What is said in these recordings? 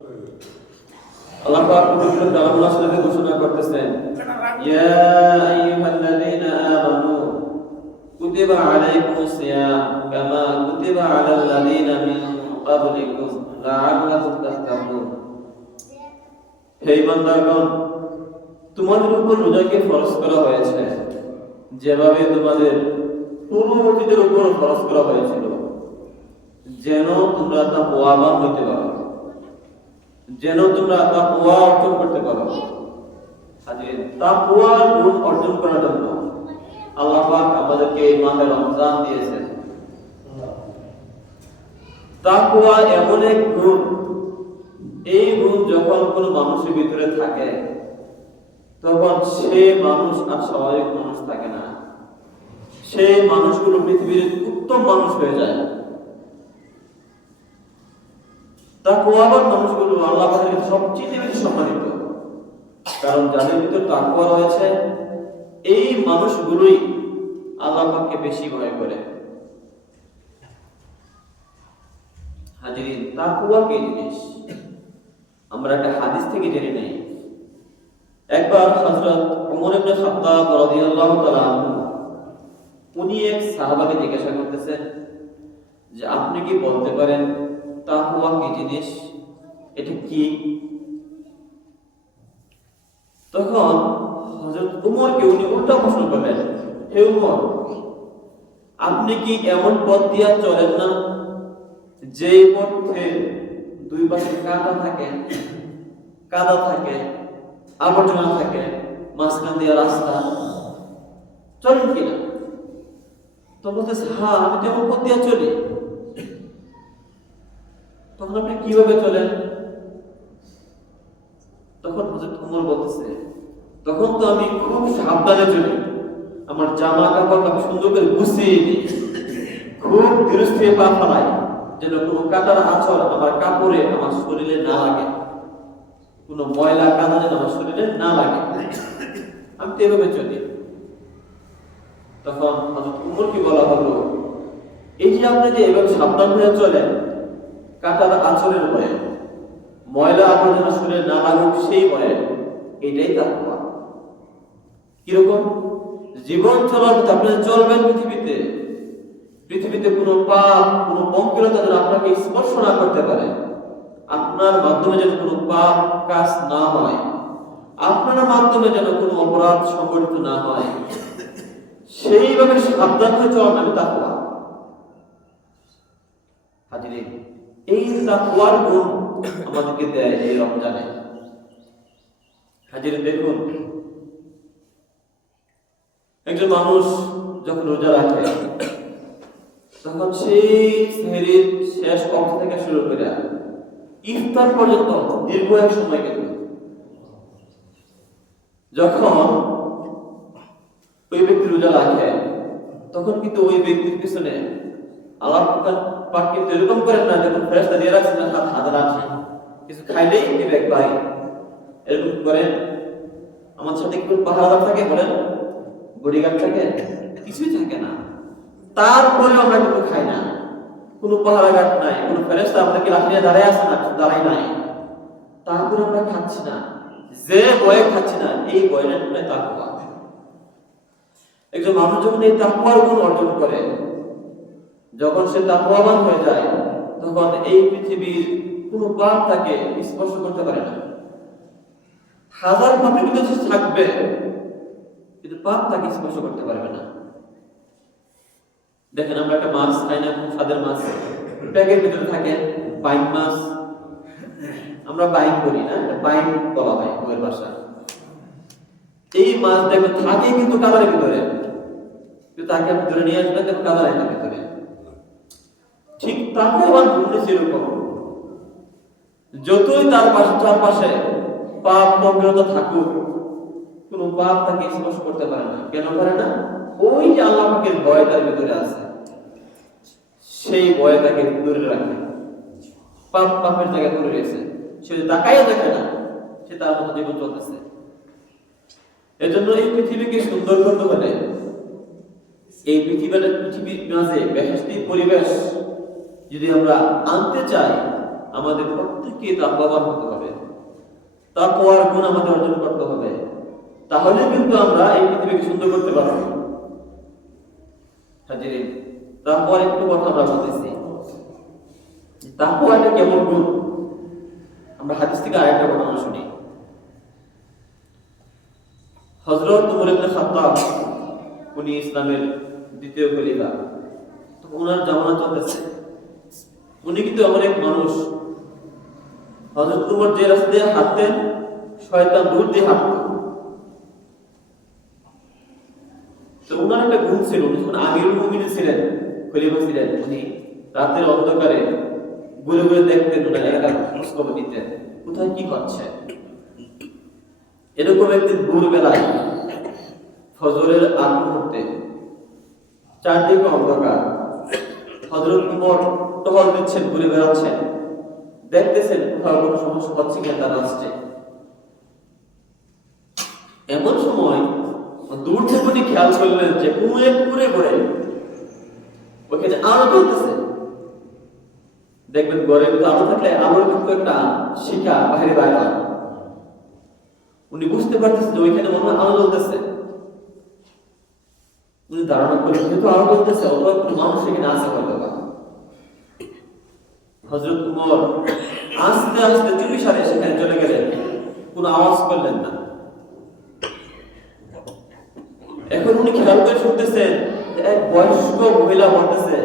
আল্লাহ পাক পবিত্র কালামুল্লাহ শরীফে ঘোষণা করতেছেন, ইয়া আইয়ুহাল্লাযীনা আমানু কুতিবা আলাইকুমুস সিয়াম কামা কুতিবা আলাল লাযীনা মিন ক্বাবলিকুম লাআল্লাকুম তাত্তাকুন। হে ইমানদারগণ, তোমাদের উপর রোজাকে ফরজ করা হয়েছে যেভাবে তোমাদের পূর্ববর্তীদের উপর ফরজ করা হয়েছিল, যেন তোমরা তাকওয়াবান হইতে পারো, যেন তোমরা তাকওয়া অর্জন করতে পারো। হাজির, তাকওয়ার গুণ অর্জন করার জন্য আল্লাহ পাক আমাদেরকে এই মাহে রমজান দিয়েছেন। তাকওয়া এমন এক গুণ, এই গুণ যখন কোনো মানুষের ভিতরে থাকে তখন সে মানুষ আর স্বাভাবিক মানুষ থাকে না, সেই মানুষগুলো পৃথিবীর উত্তম মানুষ হয়ে যায়। তাকওয়াবান মানুষগুলো আল্লাহ পাকের কাছে সবচেয়ে বেশি সম্মানিত, কারণ যাদের ভিতর তাকওয়া রয়েছে এই মানুষগুলোই আল্লাহ পাককে বেশি ভয় করে। হাজিরিন, তাকওয়া কি জিনিস আমরা একটা হাদিস থেকে জেনে নেই। একবার হযরত ওমর ইবনে খাত্তাব রাদিয়াল্লাহু তাআলা আনহু উনি এক সাহাবাকে জিজ্ঞাসা করতেছেন যে আপনি কি বলতে পারেন তাকওয়া কি জিনিস, এটা কি? তখন হযরত ওমরকে উনি উল্টা প্রশ্ন করলেন, হে ওমর, আপনি কি এমন পথ দিয়ে চলেন না যে পথে দুই পাশে কাঁটা থাকে, কাদা থাকে, আবর্জনা থাকে, মাঝখান দিয়ে রাস্তা, চলেন কিনা? তো বলতেছে, হ্যাঁ আমি তো এমন পথ দিয়ে চলি। তখন আপনি কিভাবে চলেন? তখন হযরত ওমর বলতেছে, তখন তো আমি খুব সাবধানে চলি, আমার জামা কাপড় আমি সুন্দর করে গুছিয়ে নিই, খুব ধীরস্থির পা ফেলাই, যেন কোনো কাটার আঁচড় আমার কাপড়ে আমার শরীরে না লাগে, কোনো ময়লা কাদা যেন আমার শরীরে না লাগে, আমি তো এভাবে চলি। তখন হযরত ওমরকে বলা হলো, এই যে আপনি যে এভাবে সাবধান হয়ে চলেন, কাটার আঁচড়ের ভয়ে, ময়লা আবর্জনা শরীরে না লাগুক সেই ভয়ে, এটাই তাকওয়া। কিরকম? জীবন চলার পথে আপনি চলবেন পৃথিবীতে কোনো পাপ, কোনো পঙ্কিলতা যেন আপনাকে স্পর্শ না করতে পারে, আপনার মাধ্যমে যেন কোনো পাপ কাজ না হয়, আপনার মাধ্যমে যেন কোনো অপরাধ সংঘটিত না হয়, সেইভাবে সাবধান হয়ে চলার নামে তাকওয়া। হাজিরিন, এই তাকওয়ার গুণ আমাদেরকে দেয় এই রমজানে। হাজিরিন, দেখুন, একজন মানুষ যখন রোজা রাখে তখন সেই সেহরির শেষ অংশ থেকে শুরু করে ইফতার পর্যন্ত দীর্ঘ এক সময় গেল, যখন ওই ব্যক্তি রোজা রাখে তখন কিন্তু ওই ব্যক্তির পিছনে আল্লাহ পাক কিন্তু এরকম করেন না যখন ফেরেশতা দিয়ে রাখছেন না হাতে রাখে কিছু খাইলেই দিবে ভাই, এরকম করেন। আমার সাথে কি পাহারাদার থাকে বলেন, বডিগার্ড থাকে? কিছুই থাকে না। তারপরে আমরা কিন্তু খাই না, কোনো পাহারাদার নাই, কোনো ফেরেশতা আমাদেরকে লাঠি নিয়ে দাঁড়ায় আছে না, দাঁড়ায় নাই, তারপরে আমরা খাচ্ছি না, যে ভয়ে খাচ্ছি না, এই ভয়ের নামে তাকওয়া। একজন মানুষ যখন এই তাকওয়ার গুণ অর্জন করে, যখন সে তাকওয়াবান হয়ে যায়, তখন এই পৃথিবীর কোনো পাপ তাকে স্পর্শ করতে পারে না। হাজার পাপের ভিতরে সে থাকবে কিন্তু পাপ তাকে স্পর্শ করতে পারবে না। দেখেন, আমরা একটা মাছ খাই না, খুব স্বাদের মাছ, ব্যাগের ভিতরে থাকে বাইন মাছ, আমরা বাইন করি না, বাইন বলা হয় ওই ভাষা। এই মাছ দেখবেন থাকে কিন্তু কাদারের ভিতরে, কিন্তু তাকে আপনি ধরে নিয়ে আসবেন দেখবেন কাদারের ভিতরে। ঠিক তাকে আমার মনে সেরকম, যতই তার চারপাশে পাপ পবিত্রতা থাকুক, কোন পাপ তাকে স্পর্শ করতে পারে না। কেন পারে না? ওই যে আল্লাহ পাকের ভয় তার ভিতরে আছে, সেই ভয় তাকে দূরে রাখে, পাপের জায়গায় দূরে রয়েছে, সে তাকাইও দেখে না, সে তার মতো জীবন চলতেছে। এজন্য এই পৃথিবীকে সুন্দর করতে হলে, এই পৃথিবীর মাঝে বেহেশতি পরিবেশ যদি আমরা আনতে চাই, আমাদের প্রত্যেককে তাকওয়াবান হতে হবে, তাকওয়ার গুণ আমাদের অর্জন করতে হবে। তাহলে কিন্তু আমরা এই পৃথিবীকে সুন্দর করতে পারবো। হাজিরিন, তাকওয়ার একটু কথা আমরা বলতেছি। তাকওয়া এটা কেমন গুণ? আমরা হাদিস থেকে আরেকটা ঘটনা শুনি। হযরত উমর ইবনে খাত্তাব, উনি ইসলামের দ্বিতীয় খলিফা, তো ওনার জামানা চলতেছে। উনি কিন্তু এমন এক মানুষ, হযরত উমর যে রাস্তা দিয়ে হাঁটতেন শয়তান দূর দিয়ে হাঁটত। তো ওনার একটা গুণ ছিল, উনি যখন আমিরুল মুমিনিন ছিলেন, খলিফা ছিলেন, উনি রাতের অন্ধকারে ঘুরে ঘুরে দেখতেন, ওনার এলাকার খোঁজখবর নিতেন কোথায় কি হচ্ছে। এরকম একদিন ভোরবেলায় ফজরের আগ মুহূর্তে চারদিকে অন্ধকার, হযরত উমর টহল দিচ্ছেন, ঘুরে বেড়াচ্ছেন, দেখতেছেন কোথাও কোনো সমস্যা হচ্ছে কিনা তার রাস্তায়। এমন সময় দূর থেকে উনি খেয়াল করলেন যে পুরে পুরে করে ওখানে আলো জ্বলতেছে। দেখবেন ঘরের ভিতরে আলো থাকলে আলোর কিন্তু একটা শিখা বাইরে বাইরে হয়। উনি বুঝতে পারতেছেন যে ওইখানে মনে হয় আলো জ্বলতেছে। উনি ধারণা করেন যেহেতু আলো জ্বলতেছে অথবা কোনো মানুষ এখানে আছে হয়তো বা। হযরত উমর আস্তে আস্তে চুপি সারে সেখানে চলে গেলেন, কোনো আওয়াজ করলেন না। এখন উনি খেয়াল করে শুনতেছেন এক বয়স্ক মহিলা বলতেছে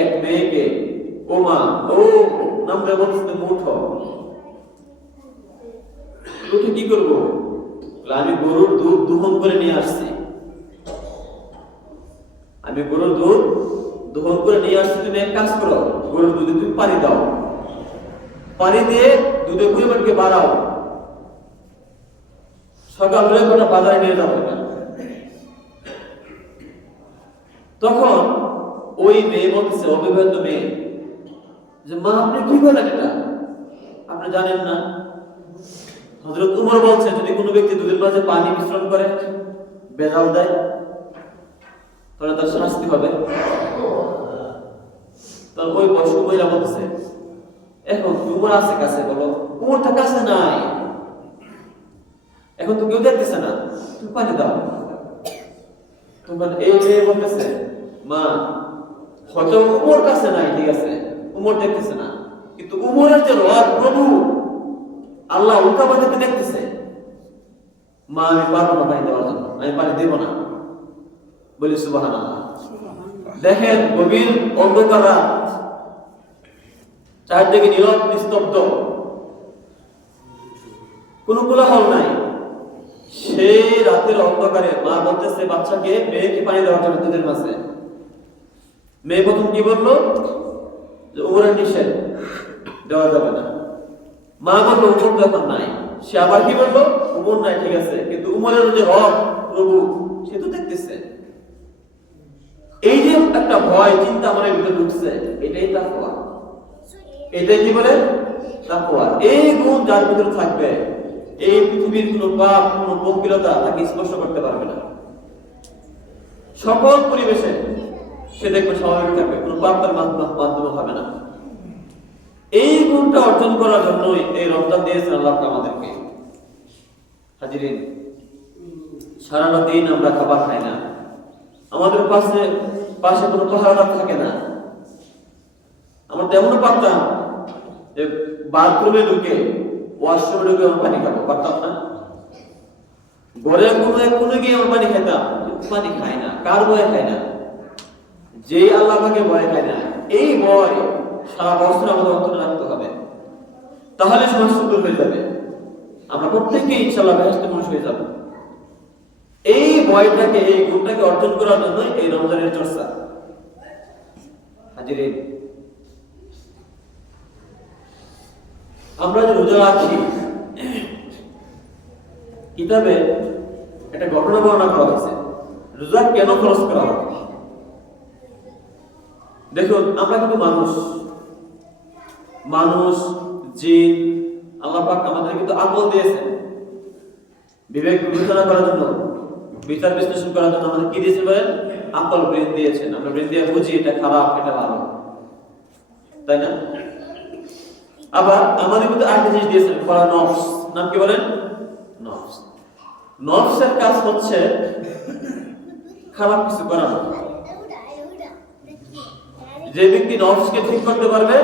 এক মেয়েকে, ও মা, ও নাম দিয়ে বলতেছে, উঠো। উঠে কি করবো? আমি গরুর দুধ দোহন করে নিয়ে আসছি, আমি গরুর দুধ দোহন করে নিয়ে আসছি। তুমি এক কাজ করো, গরুর দুধে তুমি পানি দাও, পানি দিয়ে দুধের পরিমাণকে বাড়াও, সকাল হলে কোনো বাজারে নিয়ে যাবো না। তখন ওই মেয়ে বলতেছে, অবিবাহিত মেয়ে, যে মা আপনি কি বলেন এটা? আপনি জানেন না? হযরত উমর বলছে যদি কোনো ব্যক্তি দুধের মাঝে পানি মিশ্রণ করে, ভেজাল দেয়, তাহলে তার শাস্তি হবে। তখন ওই বয়স্ক মহিলা বলতেছে, এখন উমর আছে কাছে, বলো উমরটা কাছে নাই, এখন তো কেউ দেখতেছে না, তুমি পানি দাও। তখন এই মেয়ে বলতেছে, মা হয়তো উমর কাছে নাই, ঠিক আছে, উমর দেখতেছে না, কিন্তু উমরের যে রব প্রভু আল্লাহ উল্টা বাঁধাতে দেখতেছে। মা আমি পারবো না পানি দেওয়ার জন্য, আমি পানি দেব না। বলি সুবহানাল্লাহ। দেখেন গভীর অন্ধকার রাত, চারদিকে নীরব নিস্তব্ধ, কোনো কোলাহল নাই। সেই রাতের অন্ধকারে মা বলতেছে বাচ্চাকে, মেয়েকে পানি দেওয়ার জন্য দুধের মাঝে। মেয়ে প্রথম কি বললো? যে উমরের নিষেধ, দেওয়া যাবে না। মা বললো উমর যখন নাই। সে আবার কি বললো? উমর নাই, ঠিক আছে, কিন্তু উমরের যে রব প্রভু সে তো দেখতেছে। এই যে একটা ভয় চিন্তা আমাদের ভিতরে ঢুকছে, এটাই তাকওয়া। এটাই কি বলে? তাকওয়া। এই গুণ যার ভিতরে থাকবে, এই পৃথিবীর কোনো পাপ, কোনো পঙ্কিলতা তাকে স্পর্শ করতে পারবে না। সকল পরিবেশে সে দেখবে স্বাভাবিক থাকবে, কোনো পাপ তার মাধ্যমে হবে না। এই গুণটা অর্জন করার জন্যই এই রমজান দিয়েছেন আল্লাহ আমাদেরকে। হাজিরিন, সারাটা দিন আমরা খাবার খাই না, আমাদের পাশে কোনো পাহারাদার থাকে না। আমরা তেমনও পারতাম যে বাথরুমে ঢুকে, ওয়াশরুমে ঢুকে আমরা পানি খাবো, পারতাম না? ঘরে কোনো এক কোণে গিয়ে আমরা পানি খেতাম, পানি খাই না। কার ভয়ে খাই না? যে আল্লাহকে ভয় খায় না। এই ভয় সারা বছর আমাদের অন্তরে রাখতে হবে, তাহলে সমাজ সুন্দর হয়ে যাবে। আমরা প্রত্যেকেই ইনশাআল্লাহ বেহেশতে মানুষ হয়ে যাব। এই ভয়টাকে, এই গুণটাকে অর্জন করার জন্য এই রমজানের চর্চা। হাজিরিন, আমরা যে রোজা রাখি, কিতাবে একটা ঘটনা বর্ণনা করা হয়েছে রোজা কেন খরচ করা হয়। দেখুন, আমরা কিন্তু মানুষ জিন, আল্লাহ পাক আমাদের কিন্তু আকল দিয়েছেন, বিবেক বিবেচনা করার জন্য, বিচার বিশ্লেষণ করার জন্য আমাদের কি দিয়েছেন বলেন? আকল, ব্রেন দিয়েছেন। আমরা ব্রেন দিয়ে বুঝি এটা খারাপ, এটা ভালো, তাই না? আবার আমাদের মধ্যে আরেকটা জিনিস দিয়েছেন বলা নফস, নাম কি বলেন? নফস। নফসের কাজ হচ্ছে খারাপ কিছু করানো। যে ব্যক্তি নফসকে ঠিক করতে পারবে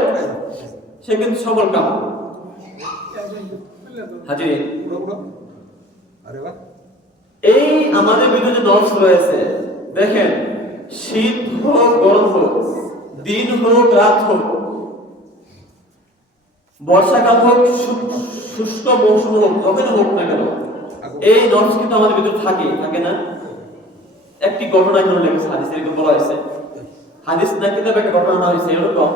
সে কিন্তু সফল কাম। হাজির এই আমাদের ভিতরে যে নফস রয়েছে, দেখেন শীত হোক গরম হোক, দিন হোক রাত হোক, বর্ষাকাল হোক শুষ্ক মৌসুম হোক, যখন হোক না কেন এই নফস কিন্তু আমাদের ভিতরে থাকে না? একটি ঘটনা এখানে লেগেছে, হাদিসে এরকম বলা হয়েছে। হাদিস না কিতাবে একটা ঘটনা হয়েছে এরকম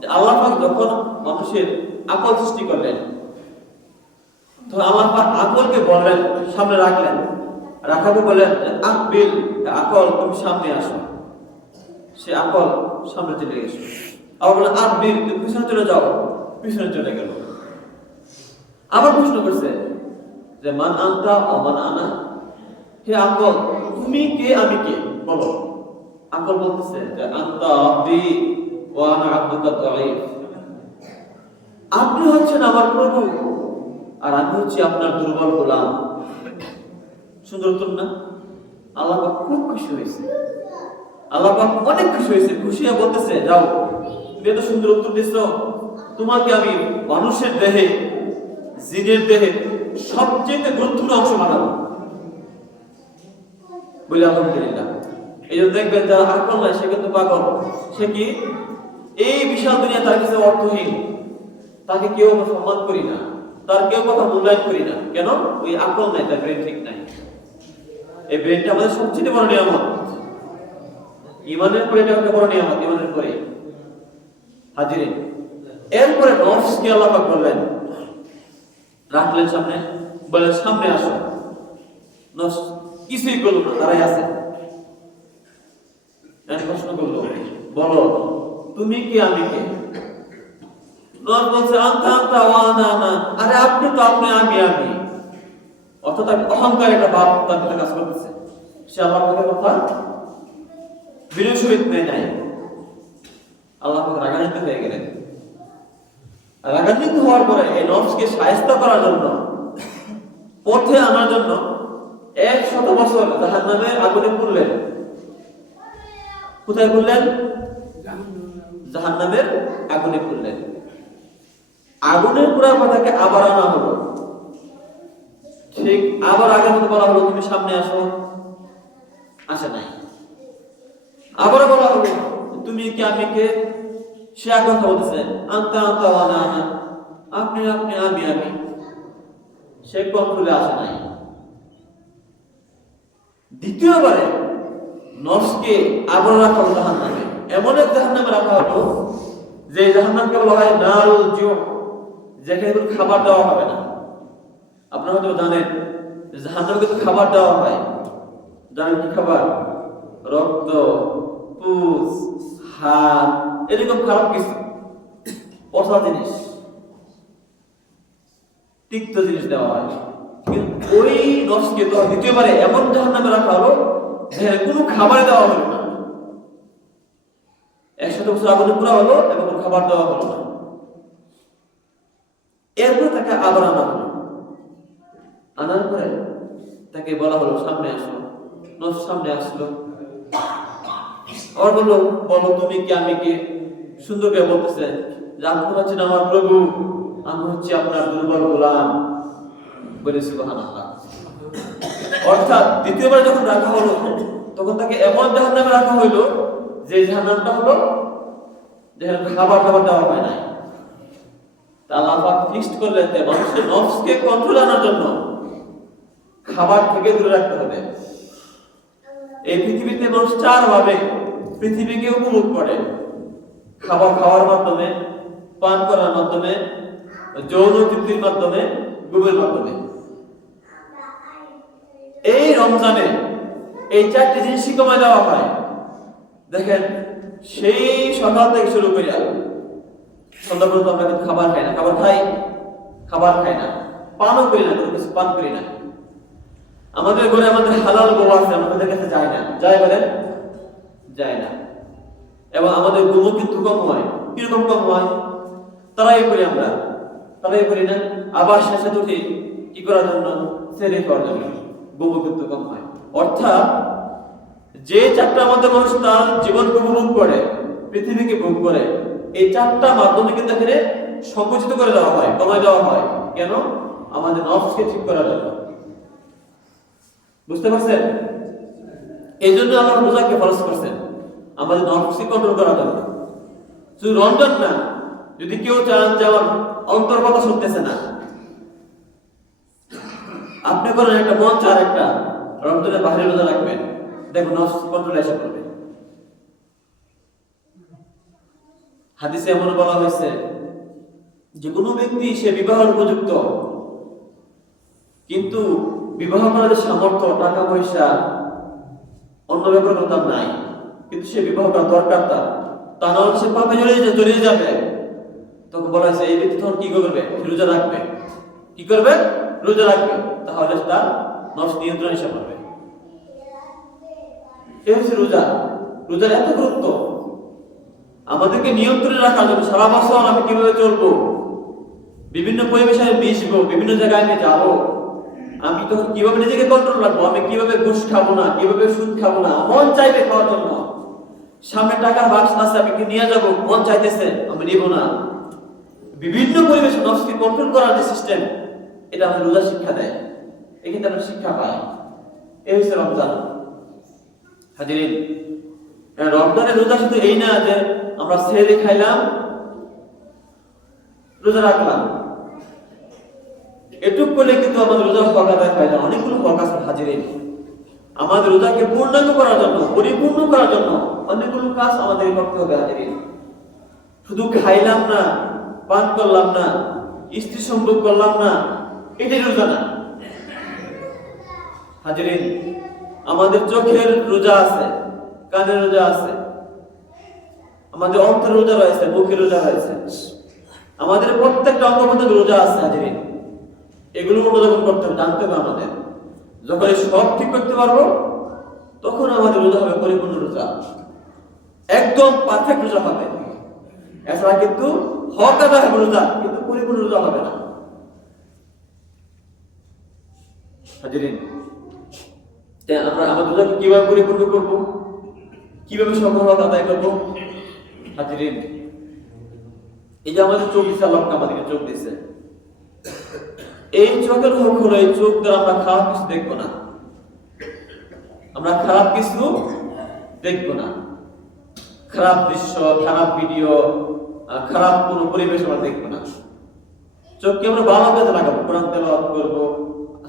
যে আল্লাহ পাক যখন মানুষের আকল সৃষ্টি করলেন, তো আল্লাহ পাক আকলকে বললেন, সামনে রাখলেন, রাখাকে বললেন আকবিল, আকল তুমি সামনে আসো। সে আকল সামনে চলে গেছে। আবার বললেন আকবিল তুমি পিছনে চলে যাও, পিছনে চলে গেল। আবার প্রশ্ন করছে যে মান আনতা ও মান আনা, হে আকল তুমি কে আমি কে বলো। আকল বলতেছে যে আনতা আব্দি ওয়া আনা আব্দুকা দাঈফ, আপনি হচ্ছেন আমার প্রভু আর আমি হচ্ছি আপনার দুর্বল গোলাম। সুন্দর উত্তর না? আল্লাহ পাক খুব খুশি হয়েছে, আল্লাহ পাক অনেক খুশি হয়েছে। খুশি হয়ে বলতেছে যাও তুমি এত সুন্দর উত্তর দিছো, তোমাকে আমি মানুষের দেহে জিনের দেহে সবচেয়ে গুরুত্বপূর্ণ অংশ বানাবো বলে আলহামদুলিল্লাহ। এই জন্য দেখবেন যারা আকল নাই সে কিন্তু পাগল, সে কি এই বিশাল দুনিয়া তার কাছে অর্থহীন, তাকে কেউ সম্মান করি না, তার কেউ কথা মূল্যায়ন করি না। কেন? ওই আকল নাই, তার ব্রেন ঠিক নাই। এই ব্রেনটা আমাদের সবচেয়ে বড় নিয়ামত, ইমানের পরে এটা একটা বড় নিয়ামত, ইমানের পরে। হাজিরিন, এরপরে নফসকে আল্লাহ পাক বললেন, রাখলেন সামনে, বললেন সামনে আসো। নফস কিছুই করলো না, তারাই আছে। প্রশ্ন করলো, বলো তুমি কি আমি কে? নফস বলছে আনতা আনতা ওয়া আনা আনা, আরে আপনি তো আপনি, আমি আমি। অর্থাৎ অহংকার একটা ভাব তার ভিতরে কাজ করতেছে। সে আল্লাহ পাকের কথা বিনয় সহিত মেনে নেয়। আল্লাহ পাক রাগান্বিত হয়ে গেলেন। রাগান্বিত হওয়ার পরে এই নফসকে শায়েস্ত করার জন্য, পথে আনার জন্য 100 বছর জাহান্নামের আগুনে পুড়লেন। কোথায় পুড়লেন? জাহান্নামের আগুনে পুড়লেন। আগুনের পুরার কথাকে আবার আনা হলো, ঠিক আবার আগের মতো বলা হলো তুমি সামনে আসো, আসে নাই। আবার বলা হলো তুমি কি আমি কে, সে কথা বলতেছে আনতা আনতা ওয়া আনা আনা, আপনি আপনি আমি আমি, সে কন্ট্রোলে আসে নাই। দ্বিতীয়বারে নফসকে আবার রাখা হলো জাহান্নামে, এমন এক জাহান্নামে রাখা হলো যে জাহান্নামকে বলা হয় নারুল জু, যেখানে কোনো খাবার দেওয়া হবে না। আপনারা হয়তো জানেন জাহান্নামে কিন্তু খাবার দেওয়া হয়, জানেন কি খাবার? রক্ত, পুষ, হাত, এরকম খারাপ কিছু পচা জিনিস, তিক্ত জিনিস দেওয়া হয়। কিন্তু ওই নফসকে তো দ্বিতীয়বারে এমন জাহান্নামে রাখা হলো যেখানে কোনো খাবার দেওয়া হলো না। 100 বছর আগুনে পুরা হলো এবং কোনো খাবার দেওয়া হলো না। এরপরে তাকে আবার আনা হলো, আনার পরে তাকে বলা হলো সামনে আসো। নফস সামনে আসলো, আবার বললো বলো তুমি কি আমি কি। সুন্দর করে বলতেছে যে আপনি হচ্ছেন আমার প্রভু, আমি হচ্ছি আপনার দুর্বল গোলাম বলে সুবহানাল্লাহ। অর্থাৎ দ্বিতীয়বার যখন রাখা হলো তখন তাকে এমন জাহান্নামে রাখা হইলো যে জাহান্নামটা হলো যেখানে খাবার দাবার দেওয়া হয় নাই। আল্লাহ পাক ফিক্সড করলেন যে মানুষের নফসকে কন্ট্রোল আনার জন্য খাবার থেকে দূরে রাখতে হবে। এই পৃথিবীতে মানুষ 4 ভাবে পৃথিবীকে উপভোগ করে: খাবার খাওয়ার মাধ্যমে, পান করার মাধ্যমে, যৌন তৃপ্তির মাধ্যমে, ঘুমের মাধ্যমে। এই রমজানে এই 4টি জিনিসই কমায় দেওয়া হয়। দেখেন সেই সকাল থেকে শুরু করে সন্ধ্যা পর্যন্ত আমরা কিন্তু খাবার খাই না, খাবার খাই না, পানও করি না, কোনো কিছু পান করি না। আমাদের ঘরে আমাদের হালাল বউ আছে, আমাদের কাছে যায় না, যায় বলেন? যায় না। এবং আমাদের ঘুমও কিন্তু কম হয়। কিরকম কম হয়? তারাই করি আমরা, তারাই করি না। আবার শেষে উঠি কি করার জন্য? সেরে করার জন্য, গোবর কিন্তু কম হয়। অর্থাৎ যে চারটার মধ্যে মানুষ তার জীবনকে উপভোগ করে, পৃথিবীকে ভোগ করে, এই চারটা মাধ্যমে কিন্তু এখানে সংকুচিত করে দেওয়া হয়, কমায় দেওয়া হয়। কেন? আমাদের নফসকে ঠিক করার জন্য। বুঝতে পারছেন? এই জন্য আল্লাহ রোজাকে ফরজ করছেন, আমাদের নফসকে কন্ট্রোল করার জন্য। শুধু রমজান না, যদি কেউ চান যে আমার অন্তর কথা শুনতেছে না, আপনি করেন একটা মন চার একটা রমজানের বাইরে রোজা রাখবেন, দেখুন নফস কন্ট্রোল এসে পড়বে। হাদিসে এমন বলা হয়েছে যে কোনো ব্যক্তি সে বিবাহের উপযুক্ত, কিন্তু বিবাহ করার সামর্থ্য, টাকা পয়সা, অন্য ব্যাপারে তার নাই, কিন্তু সে বিবাহ করা দরকার তার, তা না হলে সে পাপে জড়িয়ে যাবে। তখন বলা হয়েছে এই ব্যক্তি তখন কি করবে? রোজা রাখবে। কি করবে? রোজা রাখবে। তাহলে তার নফস নিয়ন্ত্রণ এসে পড়বে। এই হচ্ছে রোজা। রোজার এত গুরুত্ব, আমাদেরকে নিয়ন্ত্রণে রাখার জন্য। সারা বছর আমি কিভাবে চলবো, বিভিন্ন পরিবেশে আমি মিশবো, বিভিন্ন জায়গায় আমি যাবো, আমি তখন কিভাবে নিজেকে কন্ট্রোল রাখবো, আমি কিভাবে ঘুষ খাবো না, কিভাবে সুদ খাবো না, মন চাইবে খাওয়ার জন্য। সামনে টাকার বাক্স আছে, আমি কি নিয়ে যাবো, মন চাইতেছে, আমি নিব না। বিভিন্ন পরিবেশে নফসকে কন্ট্রোল করার যে সিস্টেম, এটা আমাদের রোজা শিক্ষা দেয়। এখানে আমরা শিক্ষা পাই। এই হচ্ছে রমজান। হাজিরিন, রমজানের রোজা শুধু এই না যে আমরা সেহরি খাইলাম, রোজা রাখলাম, এটুক করলে কিন্তু আমাদের রোজার হক আদায় হয় না। অনেকগুলো হক আছে হাজিরিন। আমাদের রোজাকে পূর্ণাঙ্গ করার জন্য, পরিপূর্ণ করার জন্য অনেকগুলো কাজ আমাদের করতে হবে হাজিরিন। শুধু খাইলাম না, পান করলাম না, স্ত্রী সম্ভোগ করলাম না, এটাই রোজা না হাজিরিন। আমাদের চোখের রোজা আছে, কানের রোজা আছে, আমাদের অন্তরের রোজা রয়েছে, মুখের রোজা রয়েছে, আমাদের প্রত্যেকটা অঙ্গ প্রত্যঙ্গ রোজা আছে হাজিরিন। এগুলো অনুধাবন করতে হবে, জানতে হবে আমাদের। যখন এই সব ঠিক করতে পারবো, তখন আমাদের রোজা হবে পরিপূর্ণ রোজা, একদম পারফেক্ট রোজা হবে। এছাড়া কিন্তু হক আদায় হবে রোজা, কিন্তু পরিপূর্ণ রোজা হবে না হাজিরিন। আমরা আমাদের রোজাকে কিভাবে পরিপূর্ণ করবো, কিভাবে সকল হক আদায় করবো হাজিরিন? এই যে আমাদের চোখ দিচ্ছে, আল্লাহ আমাদেরকে চোখ দিচ্ছে, এই চোখের হক হলো এই চোখ দ্বারা আমরা খারাপ কিছু দেখবো না, আমরা খারাপ কিছু দেখবো না, খারাপ দৃশ্য, খারাপ ভিডিও, খারাপ কোনো পরিবেশ আমরা দেখবো না। চোখকে আমরা ভালো কাজে লাগাবো, কোরআন তেলাওয়াত করবো,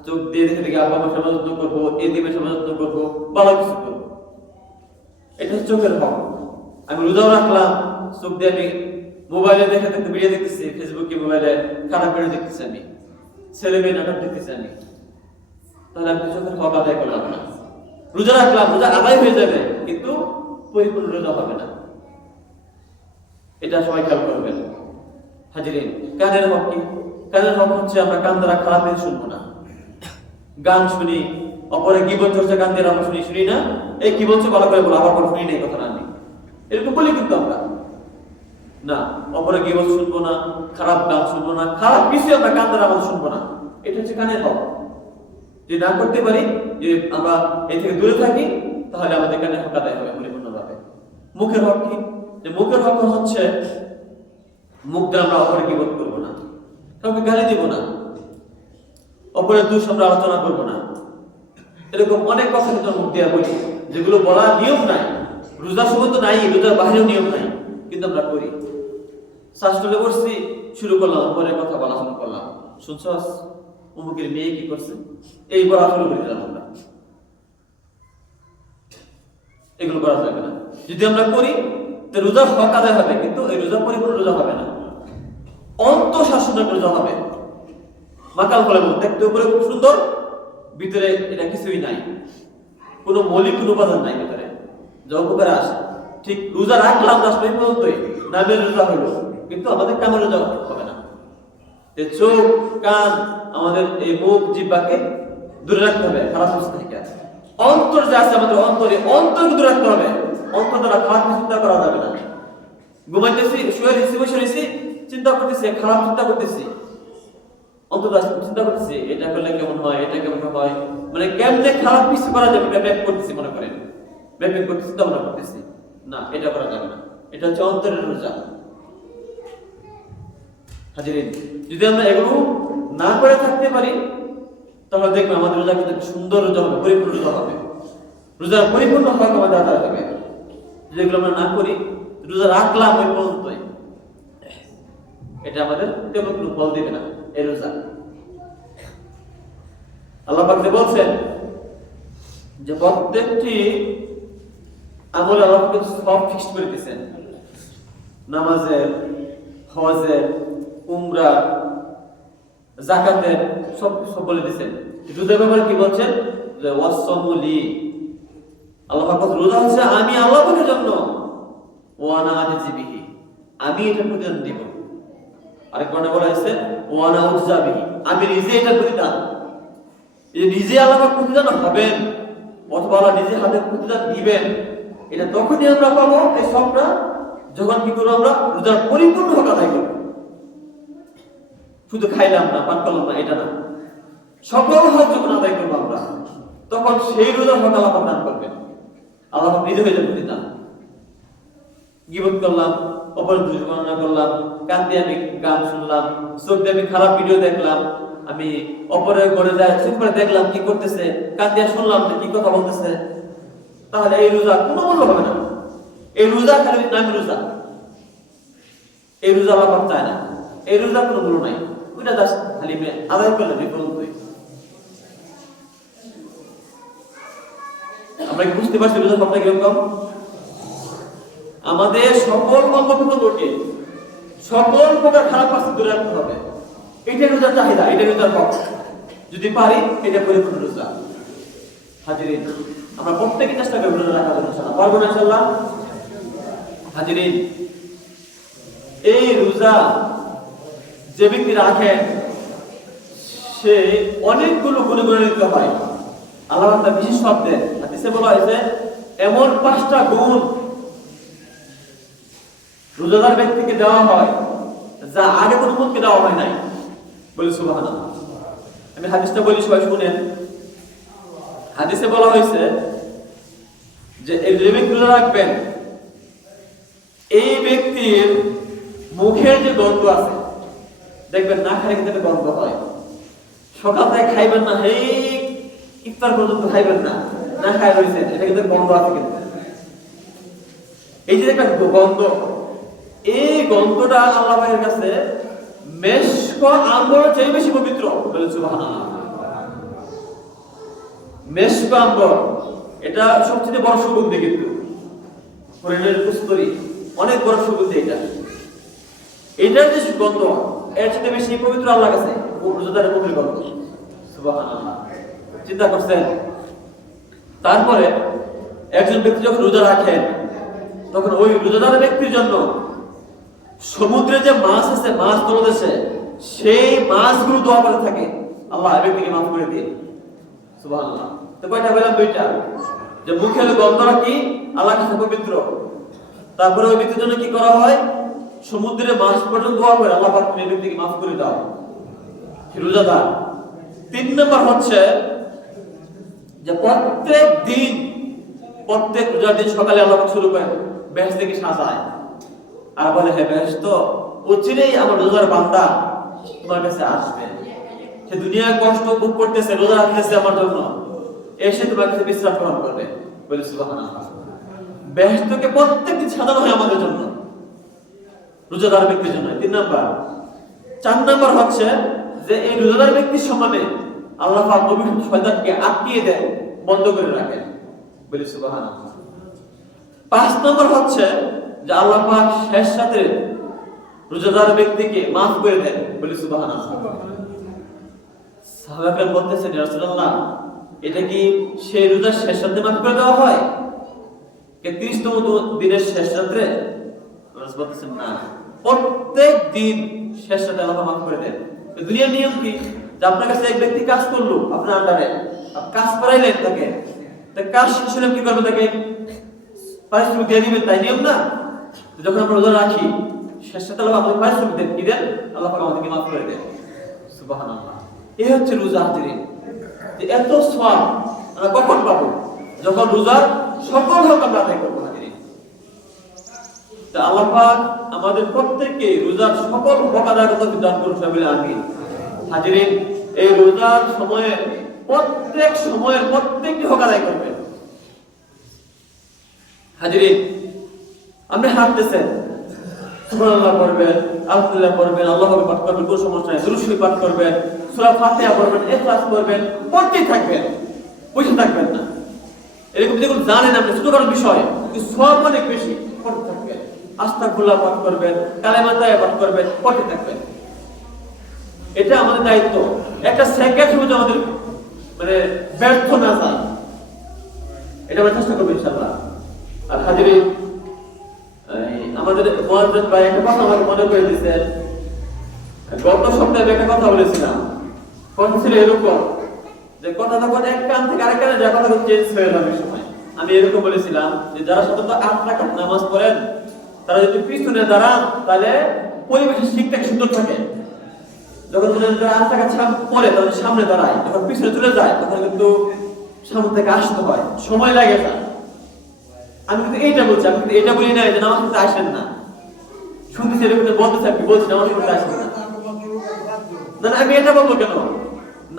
চোখ দিয়ে দেখে দেখে আব্বা আমার সমালোচনা করবো, এই দিবে সমালোচনা করবো, ভালো কিছু করবো। এটা হচ্ছে চোখের হক। আমি রোজাও রাখলাম, চোখ দিয়ে আমি মোবাইলে দেখে দেখতে ভিডিও দেখতেছি, ফেসবুকে মোবাইলে খারাপ ভিডিও দেখতেছি, আমি ছেলে মেয়ে নাটক দেখতেছি আমি, তাহলে আমি চোখের হক আদায় করলাম না। রোজা রাখলাম, রোজা আদায় হয়ে যাবে, কিন্তু পরিপূর্ণ রোজা হবে না। এটা সবাই খেয়াল করবেন হাজিরিন। কানের হক কি? কানের হক হচ্ছে আমরা কান দ্বারা খারাপ কিছু শুনবো না। গান শুনি, অপরে গীবত চর্চা গান দিয়ে আমরা শুনি না, এই কি বলছে ভালো করে বলো, আবার শুনি না, এই কথা না নেই, এরকম বলি কিন্তু আমরা না। অপরে গীবত শুনবো না, খারাপ গান শুনবো না, খারাপ কিছু আমরা কান দ্বারা আমরা শুনবো না। এটা হচ্ছে কানের হক। যদি না করতে পারি, যদি আমরা এই থেকে দূরে থাকি, তাহলে আমাদের কানের হক আদায় হবে পরিপূর্ণভাবে। মুখের হক কি? যে মুখের হক হচ্ছে মুখ দ্বারা আমরা অপরে গীবত করবো না, কাউকে গালি দিব না, অপরের দোষ আমরা আলোচনা করবো না। এরকম অনেক কথা কিন্তু মুখ দিয়ে বলি, যেগুলো বলার নিয়ম নাই, রোজার সময় তো নাই, রোজার বাইরেও নিয়ম নাই, কিন্তু আমরা করি। শ্বাসটলে বসছি, শুরু করলাম, অপরের কথা বলা শুরু করলাম, শুনছস অমুকের মেয়ে কি করছে, এই বলা শুরু করে দিলাম আমরা। এগুলো করা যাবে না। যদি আমরা করি, তো রোজার হক আদায় হবে, কিন্তু এই রোজা পরিপূর্ণ রোজা হবে না, অন্ত শাসনের রোজা হবে। মাকাল ফলে দেখতে উপরে খুব সুন্দর, ভিতরে এটা কিছুই নাই, কোনো মৌলিক কোনো উপাদান নাই ভিতরে, যা উপকারে আসে। ঠিক রোজা রাখলাম আসলে এই পর্যন্তই, নামের রোজা হলো, কিন্তু আমাদের কামের রোজা হবে না। চোখ, কান, আমাদের এই মুখ, জিহ্বাকে দূরে রাখতে হবে খারাপ অবস্থা থেকে। অন্তর যে আছে আমাদের অন্তরে, অন্তরকে দূরে রাখতে হবে। অন্তর দ্বারা খারাপ চিন্তা করা যাবে না। ঘুমাইতেছি, শুয়ে বসে রয়েছি, চিন্তা করতেছি, খারাপ চিন্তা করতেছি, অন্তত চিন্তা করতেছি এটা করলে কেমন হয়, এটা কেমন হয়, মানে কেমনে খারাপ কিছু করা যাবে এটা ম্যাপ করতেছি, মনে করেন ম্যাপিং করতেছি, চিন্তা ভাবনা করতেছি। না, এটা করা যাবে না, এটা হচ্ছে অন্তরের রোজা। হাজিরিন, যদি আমরা এগুলো না করে থাকতে পারি তাহলে দেখবেন আমাদের রোজা কিন্তু সুন্দর রোজা হবে, পরিপূর্ণ রোজা হবে। রোজা পরিপূর্ণ হক আমাদের আদায় হবে। যেগুলো আমরা না করি, রোজা রাখলাম ওই পর্যন্তই, এটা আমাদের তেমন কোনো ফল দিবে না এই রোজা। আল্লাহ পাক বলছেন যে প্রত্যেকটি আমল আল্লাহ পাক সব ফিক্সড করে দিয়েছেন, নামাজের, হজের, উমরা, যাকাতের সব বলে দিয়েছেন। রোজার ব্যাপারে কি বলছেন? যে ওয়াসসামুলি, আল্লাহ পাক রোজা হচ্ছে আমি আল্লাহ পাকের জন্য, ওয়ানা আজজি বিহি, আমি এটা প্রতিদান দিব। আরেক কোরআনে বলা হয়েছে ওয়ানা উজজা বিহি, আমি নিজে এটা প্রতিদান। এই নিজে আল্লাহ পাক প্রতিদান হবেন অথবা আল্লাহ নিজে হাতে প্রতিদান দিবেন, এটা তখনই আমরা পাবো এই সবটা যখন কি করবো, আমরা রোজার পরিপূর্ণ হক আদায় করবো। শুধু খাইলাম না, পান করলাম না, এটা না, সকল হক যখন আদায় করবো আমরা, তখন সেই রোজার হক আল্লাহ দান করবেন। আল্লাহ নিজে হয়ে যাবে প্রতিদান। গীবত করলাম, অপরের দুর্বর্ণনা করলাম, কান দিয়ে আমি গান শুনলাম, চোখ দিয়ে আমি খারাপ ভিডিও দেখলাম, আমি অপরের ঘরে যাই চুপ করে দেখলাম কি করতেছে, কান দিয়ে শুনলাম কি কথা বলতেছে, তাহলে এই রোজা কোনো মূল্য হবে না। এই রোজা খালি নাম রোজা, এই রোজা আল্লাহ চায় না, এই রোজা কোনো মূল্য নাই, ওইটা জাস্ট খালি আদায় করলে বিপরীতই। আমরা কি বুঝতে পারছি রোজা সবটা কিরকম? আমাদের সকল অঙ্গপ্রত্যঙ্গকে সকল প্রকার খারাপ কাজ দূরে রাখতে হবে, এটা রোজার চাহিদা, এটা রোজার হক। যদি পারি এটা পরিপূর্ণ রোজা। হাজিরিন, আমরা প্রত্যেকে চেষ্টা করব রোজা রাখার জন্য, ইনশাআল্লাহ পারবো না ইনশাআল্লাহ। হাজিরিন, এই রোজা যে ব্যক্তি রাখেন সে অনেকগুলো গুণে গুণান্বিত হয়। আল্লাহ তাআলা বিশেষ শব্দে হাদিসে বলা হয়েছে এমন 5টা গুণ রোজাদার ব্যক্তিকে দেওয়া হয় যা আগে কোনো উম্মতকে দেওয়া হয় নাই। বলি সুবহানাল্লাহ। আমি হাদিসটা বলি, সবাই শুনেন। হাদিসে বলা হয়েছে যে এই যে ব্যক্তি রোজা রাখবেন এই ব্যক্তির মুখের যে গন্ধ আছে, দেখবেন না খাইলে কিন্তু একটা গন্ধ হয়। সকাল থেকে খাইবেন না, এই ইফতার পর্যন্ত খাইবেন না, না খাই রয়েছেন, এটা কিন্তু গন্ধ আছে। কিন্তু এই যে একটা গন্ধ, এই গন্ধটা আল্লাহ পাকের কাছে মেশক আম্বরের চেয়ে বেশি পবিত্র। বলেন সুবহানাল্লাহ। মেশক আম্বর এটা সবচেয়ে বড় সুগন্ধি, কিন্তু হরিণের কুস্তরি অনেক বড় সুগন্ধি। এটার যে গন্ধ এর চেয়ে বেশি পবিত্র আল্লাহর কাছে রোজাদারের মুখের গন্ধ। সুবহানাল্লাহ, চিন্তা করছেন? তারপরে একজন ব্যক্তি যখন রোজা রাখেন তখন ওই রোজাদার ব্যক্তির জন্য সমুদ্রে যে মাছ আছে, মাছ তলদেশে, সেই মাছগুলো দোয়া করে থাকে, আল্লাহ এই ব্যক্তিকে মাফ করে দিন। সুবহানাল্লাহ। তো কয়টা বললাম? 2টা। যে মুখের গন্ধটা কি আল্লাহর কাছে পবিত্র। তারপরে ওই ব্যক্তির জন্য কি করা হয়? সমুদ্রের মাছ পর্যন্ত দোয়া করে আল্লাহ পাক এই ব্যক্তিকে মাফ করে দাও, রোজাদার। 3 নম্বর হচ্ছে যে প্রত্যেক দিন, প্রত্যেক রোজার দিন সকালে আল্লাহ শুরু করেন বেহেশত থেকে সাজায় আর বলে, হে বেহেশত, অচিরেই আমার রোজার বান্দা তোমার কাছে আসবে, সে দুনিয়ায় কষ্ট ভোগ করতেছে, রোজা রাখতেছে আমার জন্য, এসে তোমার কাছে বিশ্রাম গ্রহণ করবে। বলে সুবহানাল্লাহ। বেহেশতকে প্রত্যেকদিন সাজানো হয় আমাদের জন্য, রোজাদার ব্যক্তির জন্য। 3 নম্বর। 4 নম্বর হচ্ছে যে এই রোজাদার ব্যক্তির সম্মানে আল্লাহ পাক নবী শয়তানকে আটকিয়ে দেন, বন্ধ করে রাখেন। বলি সুবহানাল্লাহ। 5 নম্বর হচ্ছে যে আল্লাহ পাক শেষ রাতে রোজাদার ব্যক্তিকে maaf করে দেন। বলি সুবহানাল্লাহ। সাহাবাগণ বলতেছেন, ইয়া রাসূলুল্লাহ, এটা কি সেই রোজার শেষ রাতে maaf করে দেওয়া হয়? কে 30তম দিনের শেষ রাতে? রাসূল বলতেছেন, না, প্রত্যেক দিন শেষ রাতে আল্লাহ maaf করে দেন। দুনিয়ার নিয়ম কি যে আপনার কাছে এক ব্যক্তি কাজ করলো, আপনার আন্ডারে কাজ করাইলেন তাকে, তার কাজ শেষ হলে কি করবে? তাকে পারিশ্রমিক দিয়ে দিবেন, তাই নিয়ম না? যখন আমরা রোজা রাখি শেষে তাহলে আমাদের পারিশ্রমিক দেন, কি দেন? আল্লাহ পাক আমাদেরকে মাফ করে দেন। সুবহানাল্লাহ। এই হচ্ছে রোজা হাজিরিন। যে এত সওয়াব আমরা কখন পাবো? যখন রোজার সকল হক আমরা আদায় করবো হাজিরিন। তা আল্লাহ পাক আমাদের প্রত্যেককে রোজার সকল হক আদায় করতে দান করুন, সবাই বলে আমিন। হাজিরিন, এই রোজার সময়ে প্রত্যেক সময়ের প্রত্যেকটি হক আদায় করবেন। হাজিরিন, আপনি হাঁটতেছেন, সুবহানাল্লাহ পড়বেন, আলহামদুলিল্লাহ পড়বেন, আল্লাহু আকবার পাঠ করবেন, কোনো সমস্যা নাই, দুরূদ শরীফ পাঠ করবেন, সূরা ফাতিহা পড়বেন, ইখলাস পড়বেন, পড়তেই থাকবেন, বসে থাকবেন না। এরকম যেগুলো জানেন আপনি ছোটখাটো বিষয়, কিন্তু সওয়াব অনেক বেশি, পড়তে থাকবেন। আস্তাগফিরুল্লাহ পাঠ করবেন, কালেমা তাইয়্যিবা পাঠ করবেন, পড়তে থাকবেন। এটা আমাদের দায়িত্ব। একটা সেকেন্ড মধ্যে আমাদের মানে ব্যর্থ না যায়, এটা আমরা চেষ্টা করবো ইনশাআল্লাহ। আর হাজিরিন, আমাদের মুয়াজ্জিন ভাই একটা কথা আমাকে মনে করে দিয়েছেন। গত সপ্তাহে একটা কথা বলেছিলাম, কথা ছিল এরকম যে কথা যখন এক কান থেকে আরেক কানে যায়, কথা চেঞ্জ হয়ে যাবে সময়। আমি এরকম বলেছিলাম যে যারা সাধারণত 8 রাকাত নামাজ পড়েন, তারা যদি পিছনে দাঁড়ান তাহলে পরিবেশের শিখতে সুন্দর থাকে। যখন তারা 8 রাকাত পড়ে তাদের সামনে দাঁড়ায়, যখন পিছনে চলে যায় তখন কিন্তু সামনে থেকে আসতে হয়, সময় লাগে না। আমি কিন্তু এইটা বলছি, আমি কিন্তু এটা বলি না যে নামাজ পড়তে আসেন না। শুনতেছি এরকম বলতেছি, আপনি বলছি নামাজ পড়তে আসেন না। না না, আমি এটা বলবো কেন?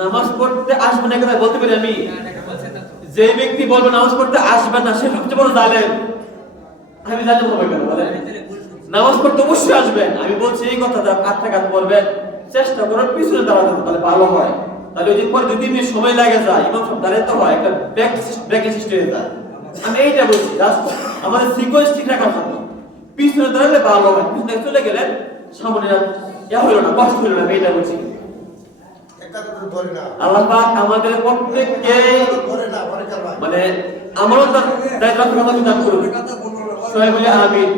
নামাজ পড়তে আসবে না কথা বলতে পারি আমি? যে ব্যক্তি বলবে নামাজ পড়তে আসবে না, সে সবচেয়ে বড় জালেম। আমি জালেম হবে কেন বলেন? নামাজ পড়তে অবশ্যই আসবেন। আমি বলছি এই কথাটা, 8 রাকাত পড়বেন, চেষ্টা করার পিছনে দাঁড়াতে, তাহলে ভালো হয়। তাহলে ওই যে পরে 2-3 মিনিট সময় লাগে যায়, ইমাম সাহেব দাঁড়াতে হয়, একটা ব্যাক সৃষ্টি হয়ে যায়। আমি এইটা বলছি, জাস্ট আমাদের সিকোয়েন্স ঠিক রাখার জন্য। পিছনে দাঁড়ালে ভালো হয়, পিছনে চলে গেলেন সামনে হলো না, কষ্ট হলো না, আমি এইটা বলছি। আল্লাহ পাক আমাদের প্রত্যেককে মানে আমারও দায়িত্ব কথা দান করুন, সবাই বলে আমিন।